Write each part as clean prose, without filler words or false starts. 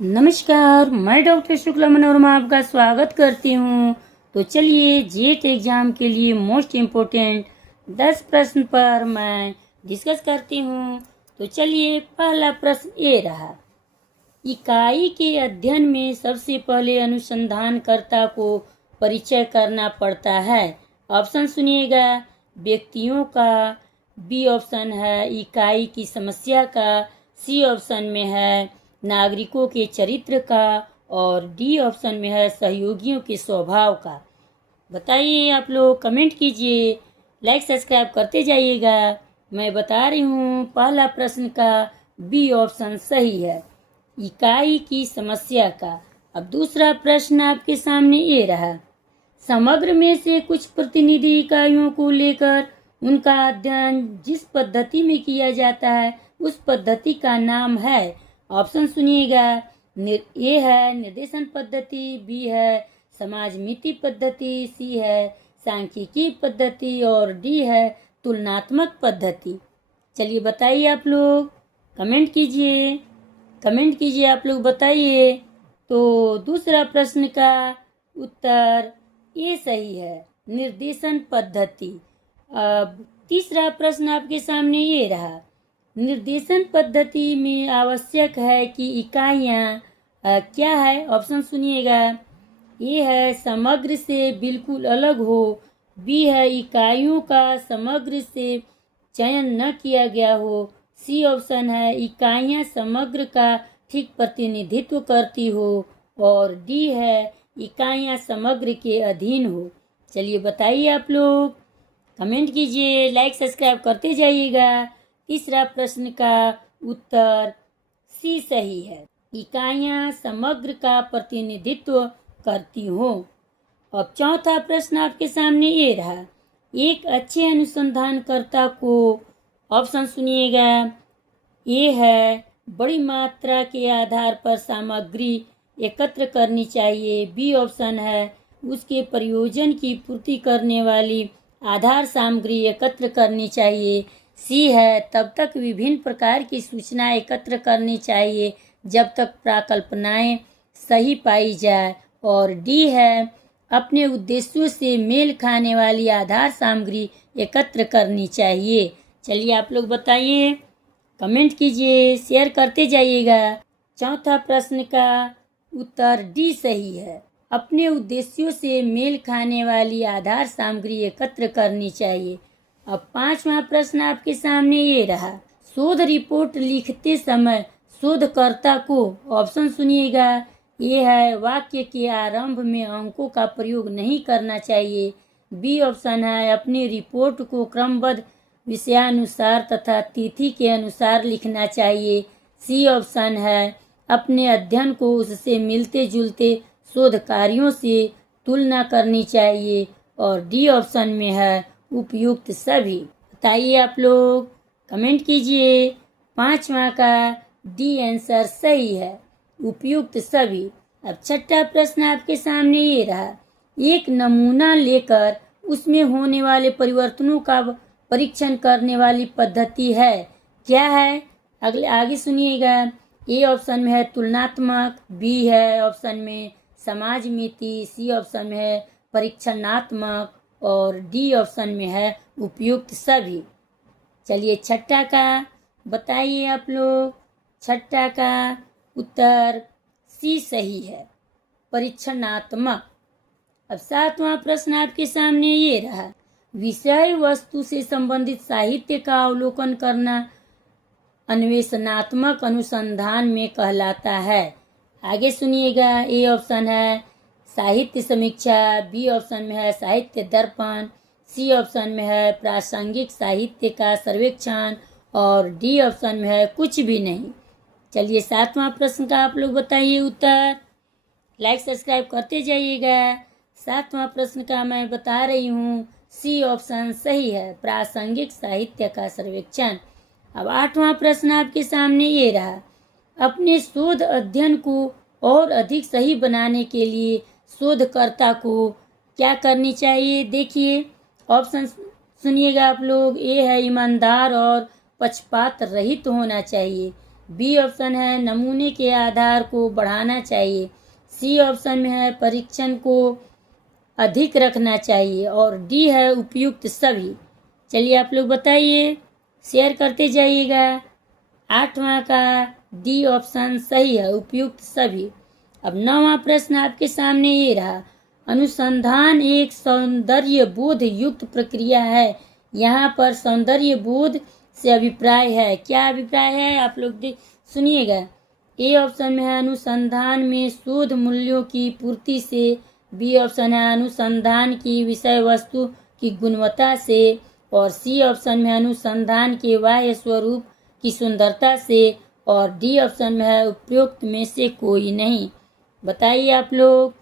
नमस्कार, मैं डॉक्टर शुक्ला मनोरमा आपका स्वागत करती हूँ। तो चलिए जेट एग्ज़ाम के लिए मोस्ट इम्पोर्टेंट 10 प्रश्न पर मैं डिस्कस करती हूँ। तो चलिए पहला प्रश्न ये रहा। इकाई के अध्ययन में सबसे पहले अनुसंधानकर्ता को परिचय करना पड़ता है। ऑप्शन सुनिएगा। व्यक्तियों का, बी ऑप्शन है इकाई की समस्या का, सी ऑप्शन में है नागरिकों के चरित्र का और डी ऑप्शन में है सहयोगियों के स्वभाव का। बताइए, आप लोग कमेंट कीजिए, लाइक सब्सक्राइब करते जाइएगा। मैं बता रही हूँ पहला प्रश्न का बी ऑप्शन सही है, इकाई की समस्या का। अब दूसरा प्रश्न आपके सामने ये रहा। समग्र में से कुछ प्रतिनिधि इकाइयों को लेकर उनका अध्ययन जिस पद्धति में किया जाता है उस पद्धति का नाम है। ऑप्शन सुनिएगा। ए है निर्देशन पद्धति, बी है समाज मिति पद्धति, सी है सांख्यिकी पद्धति और डी है तुलनात्मक पद्धति। चलिए बताइए, आप लोग कमेंट कीजिए, आप लोग बताइए। तो दूसरा प्रश्न का उत्तर ये सही है, निर्देशन पद्धति। अब तीसरा प्रश्न आपके सामने ये रहा। निर्देशन पद्धति में आवश्यक है कि इकाइयाँ क्या है। ऑप्शन सुनिएगा। ए है समग्र से बिल्कुल अलग हो, बी है इकाइयों का समग्र से चयन न किया गया हो, सी ऑप्शन है इकाइयाँ समग्र का ठीक प्रतिनिधित्व करती हो और डी है इकाइयाँ समग्र के अधीन हो। चलिए बताइए, आप लोग कमेंट कीजिए, लाइक सब्सक्राइब करते जाइएगा। तीसरा प्रश्न का उत्तर सी सही है, इकाइयाँ समग्र का प्रतिनिधित्व करती हो। अब चौथा प्रश्न आपके सामने ये रहा। एक अच्छे अनुसंधानकर्ता को, ऑप्शन सुनिएगा। ये है बड़ी मात्रा के आधार पर सामग्री एकत्र करनी चाहिए, बी ऑप्शन है उसके प्रयोजन की पूर्ति करने वाली आधार सामग्री एकत्र करनी चाहिए, सी है तब तक विभिन्न प्रकार की सूचना एकत्र करनी चाहिए जब तक प्राकल्पनाएं सही पाई जाए और डी है अपने उद्देश्यों से मेल खाने वाली आधार सामग्री एकत्र करनी चाहिए। चलिए आप लोग बताइए, कमेंट कीजिए, शेयर करते जाइएगा। चौथा प्रश्न का उत्तर डी सही है, अपने उद्देश्यों से मेल खाने वाली आधार सामग्री एकत्र करनी चाहिए। अब पांचवा प्रश्न आपके सामने ये रहा। शोध रिपोर्ट लिखते समय शोधकर्ता को, ऑप्शन सुनिएगा। ये है वाक्य के आरंभ में अंकों का प्रयोग नहीं करना चाहिए, बी ऑप्शन है अपनी रिपोर्ट को क्रमबद्ध विषयानुसार तथा तिथि के अनुसार लिखना चाहिए, सी ऑप्शन है अपने अध्ययन को उससे मिलते जुलते शोध कार्यों से तुलना करनी चाहिए और डी ऑप्शन में है उपयुक्त सभी। बताइए, आप लोग कमेंट कीजिए। पांचवा का डी आंसर सही है, उपयुक्त सभी। अब छठा प्रश्न आपके सामने ये रहा। एक नमूना लेकर उसमें होने वाले परिवर्तनों का परीक्षण करने वाली पद्धति है, क्या है? आगे सुनिएगा। ए ऑप्शन में है तुलनात्मक, बी है ऑप्शन में समाज मिति, सी ऑप्शन में है परीक्षणात्मक और डी ऑप्शन में है उपयुक्त सभी। चलिए छठा का बताइए, आप लोग। छठा का उत्तर सी सही है, परीक्षणात्मक। अब सातवां प्रश्न आपके सामने ये रहा। विषय वस्तु से संबंधित साहित्य का अवलोकन करना अन्वेषणात्मक अनुसंधान में कहलाता है। आगे सुनिएगा। ए ऑप्शन है साहित्य समीक्षा, बी ऑप्शन में है साहित्य दर्पण, सी ऑप्शन में है प्रासंगिक साहित्य का सर्वेक्षण और डी ऑप्शन में है कुछ भी नहीं। चलिए सातवां प्रश्न का आप लोग बताइए उत्तर, लाइक सब्सक्राइब करते जाइएगा। सातवां प्रश्न का मैं बता रही हूँ, सी ऑप्शन सही है, प्रासंगिक साहित्य का सर्वेक्षण। अब आठवां प्रश्न आपके सामने ये रहा। अपने शोध अध्ययन को और अधिक सही बनाने के लिए शोधकर्ता को क्या करनी चाहिए? देखिए ऑप्शन सुनिएगा आप लोग। ए है ईमानदार और पक्षपात रहित होना चाहिए, बी ऑप्शन है नमूने के आधार को बढ़ाना चाहिए। सी ऑप्शन में है परीक्षण को अधिक रखना चाहिए। और डी है उपयुक्त सभी। चलिए आप लोग बताइए, शेयर करते जाइएगा। 8वां का डी ऑप्शन सही है, उपयुक्त सभी। अब 9वां प्रश्न आपके सामने ये रहा, अनुसंधान एक सौंदर्य बोध युक्त प्रक्रिया है। यहाँ पर सौंदर्य बोध से अभिप्राय है। क्या अभिप्राय है आप लोग सुनिएगा। ए ऑप्शन में है अनुसंधान में शोध मूल्यों की पूर्ति से। बी ऑप्शन है अनुसंधान की विषय वस्तु की गुणवत्ता से। और सी ऑप्शन में अनुसंधान के बाह्य स्वरूप की सुंदरता से। और डी ऑप्शन में है उपरोक्त में से कोई नहीं। बताइए आप लोग,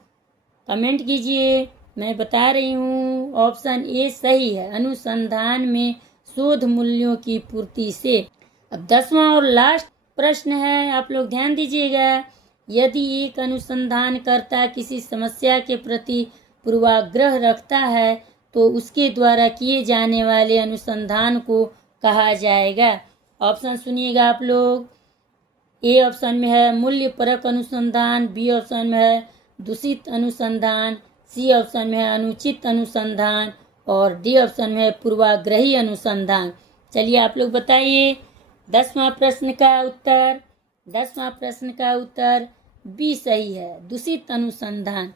कमेंट कीजिए। मैं बता रही हूँ ऑप्शन ए सही है, अनुसंधान में शोध मूल्यों की पूर्ति से। अब 10वां और लास्ट प्रश्न है, आप लोग ध्यान दीजिएगा। यदि एक अनुसंधानकर्ता किसी समस्या के प्रति पूर्वाग्रह रखता है तो उसके द्वारा किए जाने वाले अनुसंधान को कहा जाएगा। ऑप्शन सुनिएगा आप लोग। ए ऑप्शन में है मूल्य परक अनुसंधान। बी ऑप्शन में है दूषित अनुसंधान। सी ऑप्शन में है अनुचित अनुसंधान। और डी ऑप्शन में है पूर्वाग्रही अनुसंधान। चलिए आप लोग बताइए। 10वां प्रश्न का उत्तर बी सही है, दूषित अनुसंधान।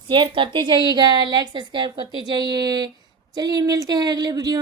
शेयर करते जाइएगा, लाइक सब्सक्राइब करते जाइए। चलिए मिलते हैं अगले वीडियो।